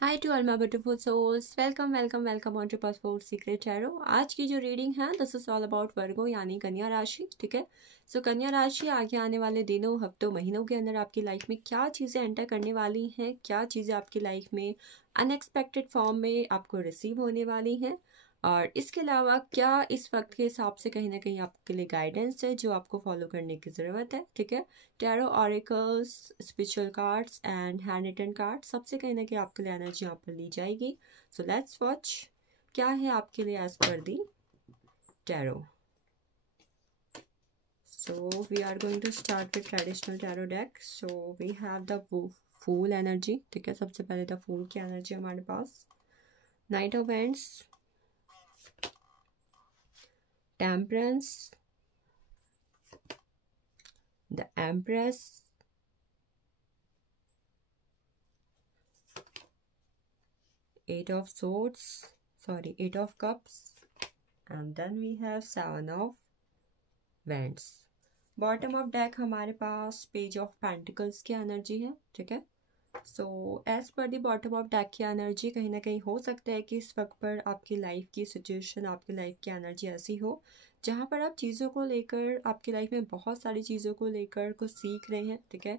Hi to all my beautiful souls, welcome on to passport secret tarot. आज की जो reading है this is all about Virgo यानी कन्या राशि। ठीक है, सो कन्या राशि आगे आने वाले दिनों, हफ्तों, महीनों के अंदर आपकी लाइफ में क्या चीज़ें एंटर करने वाली हैं, क्या चीज़ें आपकी लाइफ में अनएक्सपेक्टेड फॉर्म में आपको रिसीव होने वाली हैं, और इसके अलावा क्या इस वक्त के हिसाब से कहीं ना कहीं आपके लिए गाइडेंस है जो आपको फॉलो करने की ज़रूरत है। ठीक है, tarot oracles, spiritual cards and hand written card सबसे कहीं ना कहीं आपके लिए एनर्जी यहाँ पर ली जाएगी। सो लेट्स वॉच क्या है आपके लिए as per the tarot. So we are going to start with traditional tarot deck. So we have the fool energy. ठीक है, सबसे पहले द फूल की एनर्जी हमारे पास, knight of wands, temperance, the empress, eight of swords, eight of cups, and then we have seven of wands. Bottom of deck हमारे पास page of pentacles की एनर्जी है। ठीक है, so as per the bottom of deck की energy कहीं ना कहीं हो सकता है कि इस वक्त पर आपकी लाइफ की सिचुएशन, आपकी लाइफ की एनर्जी ऐसी हो जहाँ पर आप चीज़ों को लेकर, आपकी लाइफ में बहुत सारी चीज़ों को लेकर कुछ सीख रहे हैं। ठीक है,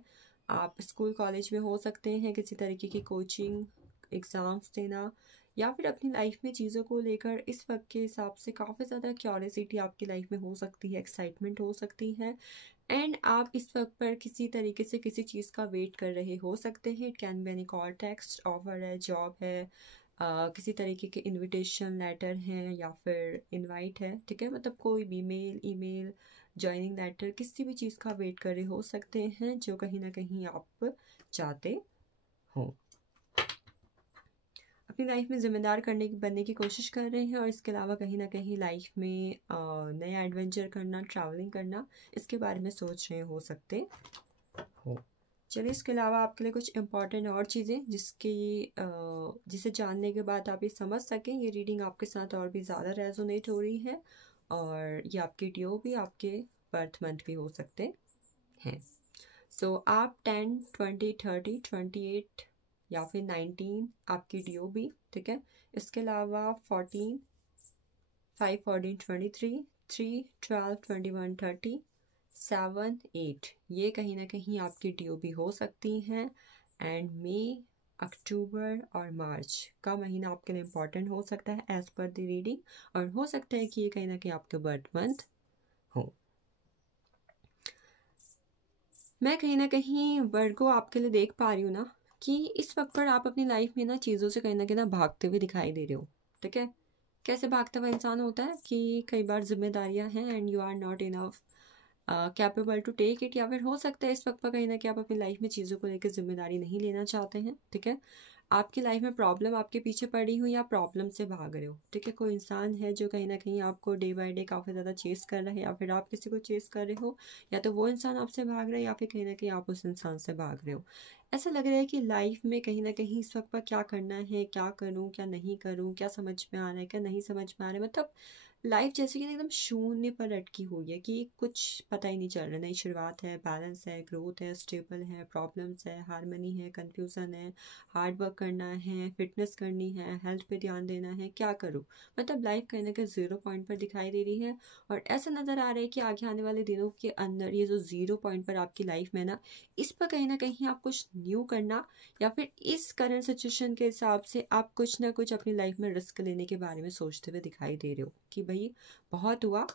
आप स्कूल कॉलेज में हो सकते हैं, किसी तरीके की कोचिंग, एग्ज़ाम्स देना, या फिर अपनी लाइफ में चीज़ों को लेकर इस वक्त के हिसाब से काफ़ी ज़्यादा क्यूरियोसिटी आपकी लाइफ में हो सकती है, एक्साइटमेंट हो सकती है, एंड आप इस वक्त पर किसी तरीके से किसी चीज़ का वेट कर रहे हो सकते हैं। It can be any call, text, offer है, जॉब है, किसी तरीके के इनविटेशन लेटर हैं या फिर इनवाइट है। ठीक है, मतलब कोई भी मेल, ईमेल, ज्वाइनिंग लेटर, किसी भी चीज़ का वेट कर रहे हो सकते हैं जो कहीं ना कहीं आप चाहते हो। अपनी लाइफ में ज़िम्मेदार बनने की कोशिश कर रहे हैं, और इसके अलावा कहीं ना कहीं लाइफ में नया एडवेंचर करना, ट्रैवलिंग करना, इसके बारे में सोच रहे हो सकते हो। चलिए, इसके अलावा आपके लिए कुछ इम्पॉर्टेंट और चीज़ें जिसे जानने के बाद आप ये समझ सकें ये रीडिंग आपके साथ और भी ज़्यादा रेजोनेट हो रही है, और ये आपके ड्यू भी, आपके बर्थ मंथ भी हो सकते हैं। सो आप 10, 20, 30, 28 या फिर 19 आपकी ड्यू भी। ठीक है, इसके अलावा 14, 5, 14, 23, 3, 12, 21, 30, 7, 8 ये कहीं ना कहीं आपकी ड्यू भी हो सकती हैं। एंड मई, अक्टूबर और मार्च का महीना आपके लिए इम्पॉर्टेंट हो सकता है एज पर द रीडिंग, और हो सकता है कि ये कहीं ना कहीं आपके बर्थ मंथ हो। मैं कहीं ना कहीं वर्गो आपके लिए देख पा रही हूँ ना कि इस वक्त पर आप अपनी लाइफ में ना चीज़ों से कहीं ना भागते हुए दिखाई दे रहे हो। ठीक है, कैसे भागता हुआ इंसान होता है कि कई बार जिम्मेदारियां हैं and you are not enough capable to take it, या फिर हो सकता है इस वक्त पर कहीं ना कहीं आप अपनी लाइफ में चीज़ों को लेकर जिम्मेदारी नहीं लेना चाहते हैं। ठीक है, आपकी लाइफ में प्रॉब्लम आपके पीछे पड़ी हुई, या प्रॉब्लम से भाग रहे हो। ठीक है, कोई इंसान है जो कहीं ना कहीं आपको डे बाय डे काफ़ी ज़्यादा चेस कर रहा है, या फिर आप किसी को चेस कर रहे हो, या तो वो इंसान आपसे भाग रहा है या फिर कहीं ना कहीं आप उस इंसान से भाग रहे हो। ऐसा लग रहा है कि लाइफ में कहीं ना कहीं इस वक्त पर क्या करना है, क्या करूँ, क्या नहीं करूँ, क्या समझ में आ रहा है, क्या नहीं समझ में आ रहा है, मतलब लाइफ जैसे कि एकदम शून्य पर अटकी हुई है कि कुछ पता ही नहीं चल रहा। नई शुरुआत है, बैलेंस है, ग्रोथ है, स्टेबल है, प्रॉब्लम्स है, हारमनी है, कंफ्यूजन है, हार्ड वर्क करना है, फिटनेस करनी है, हेल्थ पे ध्यान देना है, क्या करूँ, मतलब लाइफ कहीं ना कहीं ज़ीरो पॉइंट पर दिखाई दे रही है। और ऐसा नज़र आ रहा है कि आगे आने वाले दिनों के अंदर ये जो ज़ीरो पॉइंट पर आपकी लाइफ में ना, इस पर कहीं ना कहीं आप कुछ न्यू करना, या फिर इस करंट सिचुएशन के हिसाब से आप कुछ ना कुछ अपनी लाइफ में रिस्क लेने के बारे में सोचते हुए दिखाई दे रहे हो कि भाई बहुत हुआ,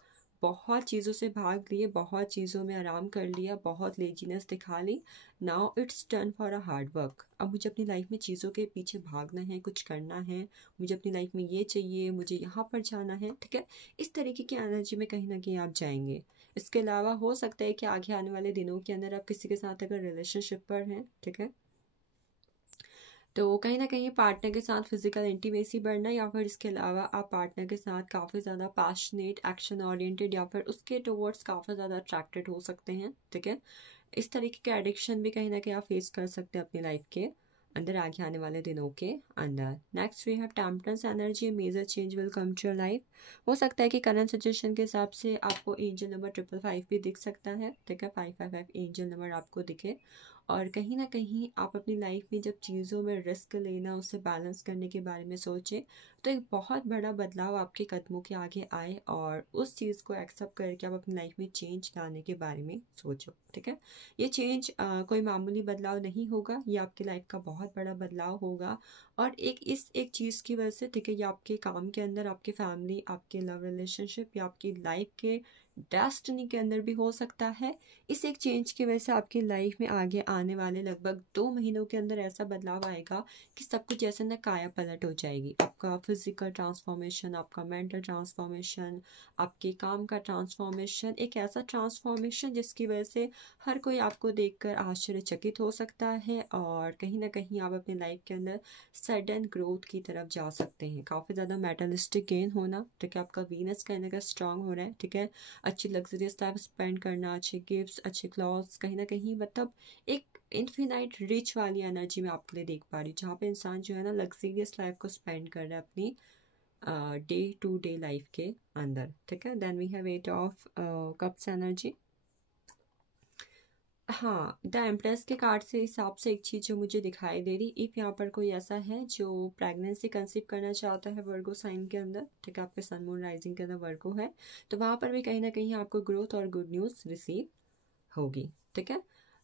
बहुत चीज़ों से भाग लिए, बहुत चीज़ों में आराम कर लिया, बहुत लेजीनेस दिखा ली, now it's turn for a hard work. अब मुझे अपनी लाइफ में चीज़ों के पीछे भागना है, कुछ करना है, मुझे अपनी लाइफ में ये चाहिए, मुझे यहाँ पर जाना है। ठीक है, इस तरीके की एनर्जी में कहीं ना कहीं आप जाएंगे। इसके अलावा हो सकता है कि आगे आने वाले दिनों के अंदर आप किसी के साथ अगर रिलेशनशिप पर हैं, ठीक है, तो कहीं ना कहीं पार्टनर के साथ फिजिकल इंटीमेसी बढ़ना, या फिर इसके अलावा आप पार्टनर के साथ काफ़ी ज़्यादा पैशनेट, एक्शन ओरिएंटेड, या फिर उसके टुवर्ड्स काफ़ी ज़्यादा अट्रैक्टेड हो सकते हैं। ठीक है, इस तरीके के एडिक्शन भी कहीं ना कहीं आप फेस कर सकते हैं अपनी लाइफ के अंदर आगे आने वाले दिनों के अंदर। Next we have temperance energy, major change will come to your life. हो सकता है कि करंट सिचुएशन के हिसाब से आपको एंजल नंबर 555 भी दिख सकता है। ठीक है, 555 एंजल नंबर आपको दिखे, और कहीं ना कहीं आप अपनी लाइफ में जब चीज़ों में रिस्क लेना, उसे बैलेंस करने के बारे में सोचें, तो एक बहुत बड़ा बदलाव आपके कदमों के आगे आए और उस चीज़ को एक्सेप्ट करके आप अपनी लाइफ में चेंज लाने के बारे में सोचो। ठीक है, ये चेंज कोई मामूली बदलाव नहीं होगा, ये आपकी लाइफ का बहुत बड़ा बदलाव होगा। और एक चीज़ की वजह से, ठीक है, ये आपके काम के अंदर, आपकी फैमिली, आपके लव रिलेशनशिप या आपकी लाइफ के डेस्टिनी के अंदर भी हो सकता है। इस एक चेंज की वजह से आपकी लाइफ में आगे आने वाले लगभग 2 महीनों के अंदर ऐसा बदलाव आएगा कि सब कुछ जैसे ना काया पलट हो जाएगी। आपका फिजिकल ट्रांसफॉर्मेशन, आपका मेंटल ट्रांसफॉर्मेशन, आपके काम का ट्रांसफॉर्मेशन, एक ऐसा ट्रांसफॉर्मेशन जिसकी वजह से हर कोई आपको देखकर आश्चर्यचकित हो सकता है और कहीं ना कहीं आप अपनी लाइफ के अंदर सडन ग्रोथ की तरफ जा सकते हैं। काफ़ी ज़्यादा मेटलिस्टिक गेन होना, ठीक है, आपका वीनस कहने का स्ट्रांग हो रहा है। ठीक है, अच्छी लग्जरियस लाइफ स्पेंड करना, अच्छे गिफ्ट्स, अच्छे क्लॉथ्स, कहीं ना कहीं मतलब एक इन्फिनाइट रिच वाली एनर्जी में आपके लिए देख पा रही हूँ, जहाँ पे इंसान जो है ना लग्जरियस लाइफ को स्पेंड कर रहा है अपनी डे टू डे लाइफ के अंदर। ठीक है, then we have 8 of cups energy. हाँ, द एम्प्रेस के कार्ड से हिसाब से एक चीज़ जो मुझे दिखाई दे रही, इफ़ यहाँ पर कोई ऐसा है जो प्रेगनेंसी कंसीव करना चाहता है वर्गो साइन के अंदर, ठीक है, आपके सन मून राइजिंग के अंदर वर्गो है, तो वहाँ पर भी कहीं ना कहीं आपको ग्रोथ और गुड न्यूज़ रिसीव होगी। ठीक है,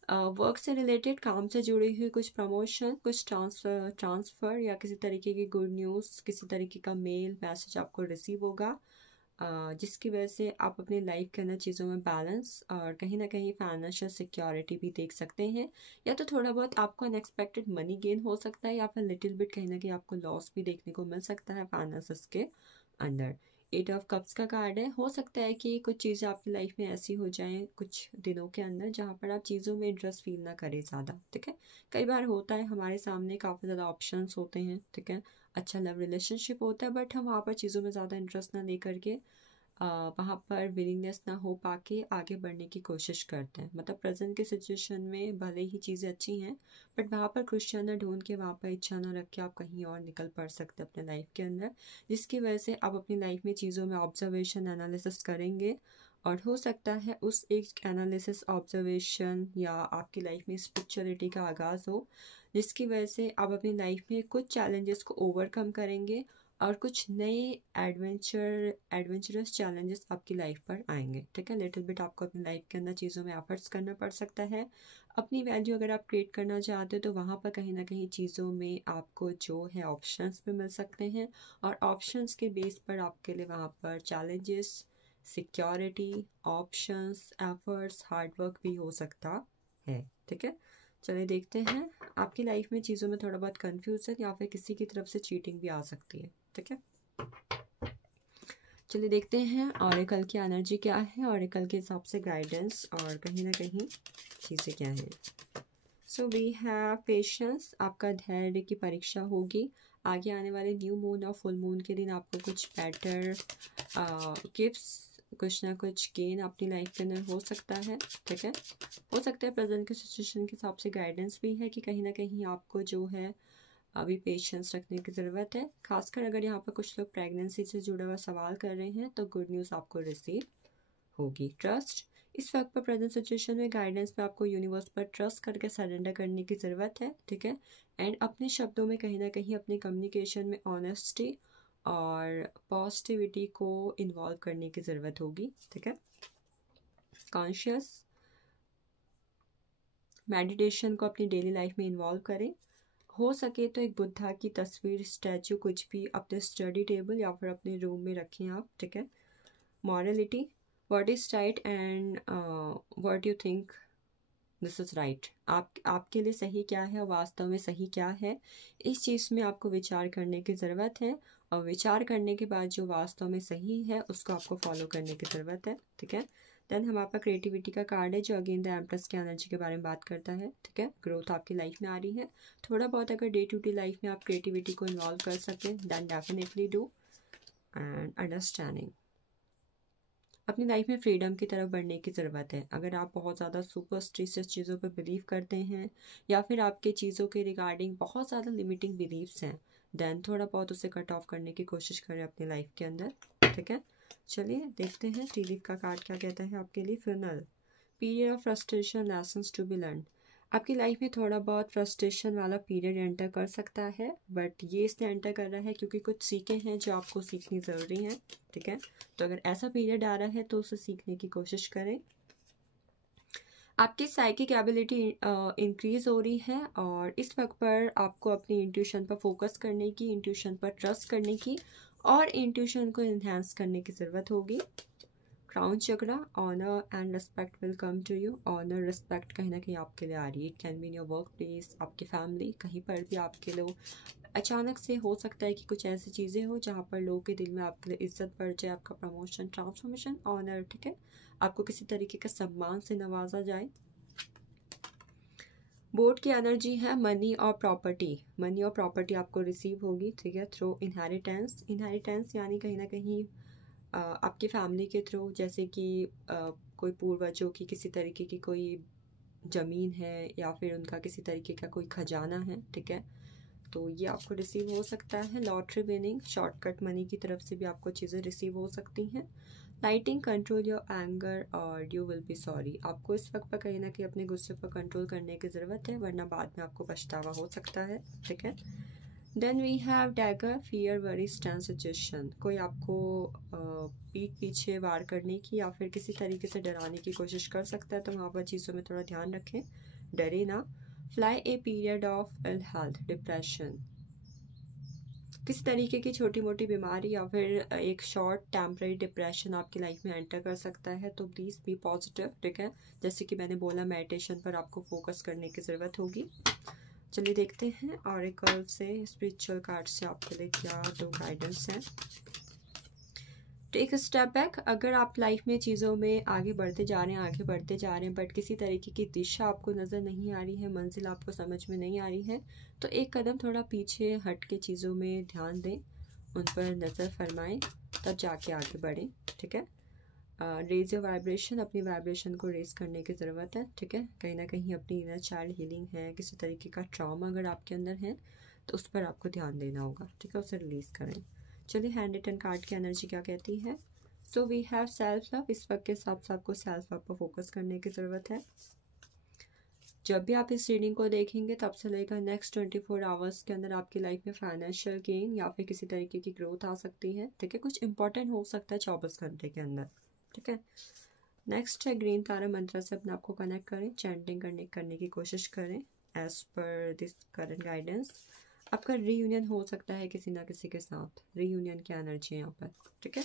वर्क से रिलेटेड, काम से जुड़ी हुई कुछ प्रमोशन, कुछ ट्रांसफ़र या किसी तरीके की गुड न्यूज़, किसी तरीके का मेल मैसेज आपको रिसीव होगा, जिसकी वजह से आप अपनी लाइफ के अंदर चीज़ों में बैलेंस और कहीं ना कहीं फाइनेंशियल सिक्योरिटी भी देख सकते हैं। या तो थोड़ा बहुत आपको अनएक्सपेक्टेड मनी गेन हो सकता है, या फिर लिटिल बिट कहीं ना कहीं आपको लॉस भी देखने को मिल सकता है फाइनेंसेस के अंदर। 8 ऑफ कप्स का कार्ड है। हो सकता है कि कुछ चीज़ें आपकी लाइफ में ऐसी हो जाएं कुछ दिनों के अंदर जहाँ पर आप चीज़ों में इंटरेस्ट फील ना करें ज़्यादा। ठीक है, कई बार होता है हमारे सामने काफ़ी ज़्यादा ऑप्शंस होते हैं, ठीक है, अच्छा लव रिलेशनशिप होता है, बट हम वहाँ पर चीज़ों में ज़्यादा इंटरेस्ट ना ले करके वहाँ पर विलिंगनेस ना हो पाके आगे बढ़ने की कोशिश करते हैं। मतलब प्रेजेंट के सिचुएशन में भले ही चीज़ें अच्छी हैं, बट वहाँ पर खुशियाँ ना ढूंढ के, वहाँ पर इच्छा ना रख के आप कहीं और निकल पड़ सकते हैं अपने लाइफ के अंदर, जिसकी वजह से आप अपनी लाइफ में चीज़ों में ऑब्जर्वेशन एनालिसिस करेंगे और हो सकता है उस एक एनालिसिस ऑब्जर्वेशन या आपकी लाइफ में स्पिरिचुअलिटी का आगाज़ हो, जिसकी वजह से आप अपनी लाइफ में कुछ चैलेंजेस को ओवरकम करेंगे और कुछ नए एडवेंचरस चैलेंजेस आपकी लाइफ पर आएंगे। ठीक है, लिटिल बिट आपको अपनी लाइफ के अंदर चीज़ों में एफर्ट्स करना पड़ सकता है। अपनी वैल्यू अगर आप क्रिएट करना चाहते हो तो वहाँ पर कहीं ना कहीं चीज़ों में आपको जो है ऑप्शंस भी मिल सकते हैं और ऑप्शंस के बेस पर आपके लिए वहाँ पर challenges, security, options, efforts, hard work भी हो सकता है। ठीक है, चलिए देखते हैं। आपकी लाइफ में चीज़ों में थोड़ा बहुत कन्फ्यूजन या फिर किसी की तरफ से चीटिंग भी आ सकती है। ठीक है, चलिए देखते हैं ऑरेकल की एनर्जी क्या है, ऑरेकल के हिसाब से गाइडेंस और कहीं ना कहीं चीज़ें क्या हैं। सो वी हैव पेशेंस, आपका धैर्य की परीक्षा होगी। आगे आने वाले न्यू मून और फुल मून के दिन आपको कुछ बेटर गिफ्ट्स, कुछ ना कुछ गेन अपनी लाइफ के अंदर हो सकता है। ठीक है, हो सकता है प्रेजेंट के सिचुएशन के हिसाब से गाइडेंस भी है कि कहीं ना कहीं आपको जो है अभी पेशेंस रखने की ज़रूरत है। खासकर अगर यहाँ पर कुछ लोग प्रेगनेंसी से जुड़ा हुआ सवाल कर रहे हैं तो गुड न्यूज़ आपको रिसीव होगी। ट्रस्ट, इस वक्त पर प्रेजेंट सिचुएशन में गाइडेंस में आपको यूनिवर्स पर ट्रस्ट करके सरेंडर करने की ज़रूरत है। ठीक है, एंड अपने शब्दों में कहीं ना कहीं अपने कम्युनिकेशन में ऑनेस्टी और पॉजिटिविटी को इन्वॉल्व करने की ज़रूरत होगी। ठीक है, कॉन्शियस मेडिटेशन को अपनी डेली लाइफ में इन्वॉल्व करें। हो सके तो एक बुद्धा की तस्वीर, स्टैचू, कुछ भी अपने स्टडी टेबल या फिर अपने रूम में रखें आप। ठीक है, morality, what is right and what you think this is right, आपके लिए सही क्या है और वास्तव में सही क्या है, इस चीज़ में आपको विचार करने की ज़रूरत है और विचार करने के बाद जो वास्तव में सही है उसको आपको फॉलो करने की ज़रूरत है। ठीक है, देन हमारे पास क्रिएटिविटी का कार्ड है जो अगेन द एम्प्रेस की एनर्जी के बारे में बात करता है। ठीक है, ग्रोथ आपकी लाइफ में आ रही है, थोड़ा बहुत अगर डे टू डे लाइफ में आप क्रिएटिविटी को इन्वॉल्व कर सकें than definitely do. And understanding, अपनी लाइफ में फ्रीडम की तरफ बढ़ने की ज़रूरत है। अगर आप बहुत ज़्यादा सुपरस्टिशियस चीज़ों पर बिलीव करते हैं या फिर आपके चीज़ों के रिगार्डिंग बहुत ज़्यादा लिमिटिंग बिलीव्स हैं, दैन थोड़ा बहुत उसे कट ऑफ करने की कोशिश करें अपनी लाइफ के अंदर। ठीक है, चलिए देखते हैं टी लीफ का कार्ड क्या कहता है आपके लिए। फ्यूनल, period of frustration, lessons to be learn, आपकी लाइफ में थोड़ा बहुत फ्रस्ट्रेशन वाला पीरियड एंटर कर सकता है, बट ये इसलिए एंटर कर रहा है क्योंकि कुछ सीखे हैं जो आपको सीखनी ज़रूरी है, ठीक है। तो अगर ऐसा पीरियड आ रहा है तो उसे सीखने की कोशिश करें। आपकी साइकिक एबिलिटी इंक्रीज हो रही है और इस वक्त पर आपको अपनी इंट्यूशन पर फोकस करने की, इंट्यूशन पर ट्रस्ट करने की और इंट्यूशन को इन्हेंस करने की ज़रूरत होगी। Crown chakra, honour and respect will come to you. Honour, respect कहीं ना कहीं आपके लिए आ रही है। It can be in your work place, आपकी फैमिली, कहीं पर भी आपके लोग अचानक से हो सकता है कि कुछ ऐसी चीज़ें हो जहाँ पर लोगों के दिल में आपके लिए इज्जत बढ़ जाए, आपका प्रमोशन, ट्रांसफॉर्मेशन, ऑनर, ठीक है, आपको किसी तरीके का सम्मान से नवाजा जाए। बोर्ड की एनर्जी है मनी और प्रॉपर्टी। मनी और प्रॉपर्टी आपको रिसीव होगी, ठीक है, थ्रू इनहेरिटेंस। इनहेरिटेंस यानी कहीं ना कहीं आपकी फैमिली के थ्रू, जैसे कि कोई पूर्वजों की किसी तरीके की कोई ज़मीन है या फिर उनका किसी तरीके का कोई खजाना है, ठीक है, तो ये आपको रिसीव हो सकता है। लॉटरी विनिंग, शॉर्टकट मनी की तरफ से भी आपको चीज़ें रिसीव हो सकती हैं। लाइटिंग, कंट्रोल योर एंगर और यू विल बी सॉरी। आपको इस वक्त पर कहीं ना कहीं अपने गुस्से पर कंट्रोल करने की ज़रूरत है, वरना बाद में आपको पछतावा हो सकता है, ठीक है। Then we have dagger, fear, worry, stand, suggestion. कोई आपको पीठ पीछे वार करने की या फिर किसी तरीके से डराने की कोशिश कर सकता है, तो वहाँ पर चीज़ों में थोड़ा ध्यान रखें, डरे ना। Fly, a period of ill health, depression, किसी तरीके की छोटी मोटी बीमारी या फिर एक शॉर्ट टेम्परेरी डिप्रेशन आपकी लाइफ में एंटर कर सकता है, तो प्लीज़ बी पॉजिटिव, ठीक है। जैसे कि मैंने बोला, मेडिटेशन पर आपको फोकस करने की ज़रूरत होगी। चलिए देखते हैं ऑरेकल से, स्पिरिचुअल कार्ड से आपके लिए क्या दो गाइडेंस हैं। Take step back. अगर आप लाइफ में चीज़ों में आगे बढ़ते जा रहे हैं बट किसी तरीके की दिशा आपको नज़र नहीं आ रही है, मंजिल आपको समझ में नहीं आ रही है, तो एक कदम थोड़ा पीछे हट के चीज़ों में ध्यान दें, उन पर नज़र फरमाएं, तब जाके आगे बढ़ें, ठीक है। रेज योर वाइब्रेशन, अपनी वाइब्रेशन को रेज करने की ज़रूरत है, ठीक है। कहीं ना कहीं अपनी इनर चाइल्ड हीलिंग है, किसी तरीके का ट्रॉमा अगर आपके अंदर है तो उस पर आपको ध्यान देना होगा, ठीक है, उसे रिलीज़ करें। चलिए हैंड रिटन कार्ड की एनर्जी क्या कहती है। So we have self love. इस वक्त के हिसाब से आपको सेल्फ लव पर फोकस करने की ज़रूरत है। जब भी आप इस रीडिंग को देखेंगे तब से लेकर नेक्स्ट 24 आवर्स के अंदर आपकी लाइफ में फाइनेंशियल गेन या फिर किसी तरीके की ग्रोथ आ सकती है, ठीक है, कुछ इंपॉर्टेंट हो सकता है 24 घंटे के अंदर, ठीक है। नेक्स्ट है ग्रीन तारा मंत्र से अपने आप को कनेक्ट करें, चैंटिंग करने की कोशिश करें as per this current guidance. आपका रीयूनियन हो सकता है किसी ना किसी के साथ, रीयूनियन की एनर्जी है यहाँ पर, ठीक है।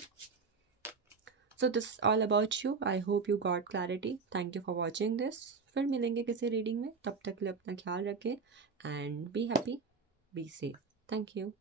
So this is all about you. I hope you got clarity. Thank you for watching this. फिर मिलेंगे किसी रीडिंग में, तब तक के लिए अपना ख्याल रखें and be happy, be safe. Thank you.